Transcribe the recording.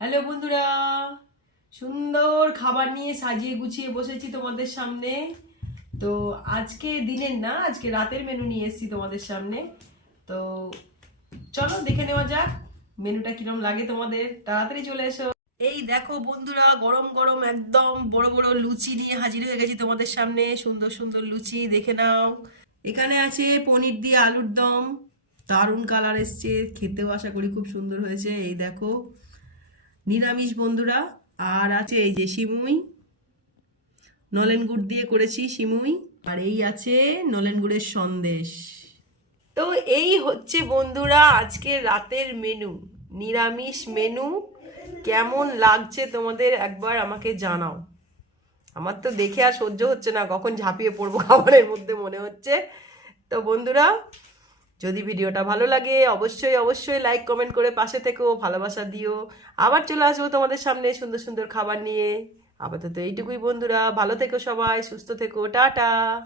Hello বন্ধুরা, সুন্দর খাবার নিয়ে সাজিয়ে গুছিয়ে বসেছি তোমাদের সামনে। তো আজকে দিনের না, আজকে রাতের মেনু নিয়ে এসেছি তোমাদের সামনে। তো চলো দেখে নেওয়া যাক মেনুটা কিরম লাগে তোমাদের। তাড়াতাড়ি চলে এসো। এই দেখো বন্ধুরা, গরম গরম একদম বড় বড় লুচি নিয়ে হাজির হয়ে গেছি তোমাদের সামনে। সুন্দর সুন্দর লুচি দেখে নাও। এখানে আছে পনির দিয়ে আলুর দম, দারুণ কালার এসছে, খেতেও আশা করি খুব সুন্দর হয়েছে। এই দেখো নিরামিষ বন্ধুরা। আর আছে এই যে সিমুই, নলেন গুড় দিয়ে করেছি সিমুই। আর এই আছে নলেন গুড়ের সন্দেশ। তো এই হচ্ছে বন্ধুরা আজকে রাতের মেনু, নিরামিষ মেনু। কেমন লাগছে তোমাদের একবার আমাকে জানাও। আমার তো দেখে আর সহ্য হচ্ছে না, কখন ঝাঁপিয়ে পড়বো খাবারের মধ্যে মনে হচ্ছে। তো বন্ধুরা, যদি ভিডিওটা ভালো লাগে অবশ্যই অবশ্যই লাইক কমেন্ট করে পাশে থেকেও ভালোবাসা দিও। আবার চলে আসবো তোমাদের সামনে সুন্দর সুন্দর খাবার নিয়ে। আপাতত এইটুকুই বন্ধুরা, ভালো থেকো সবাই, সুস্থ থেকো, টাটা।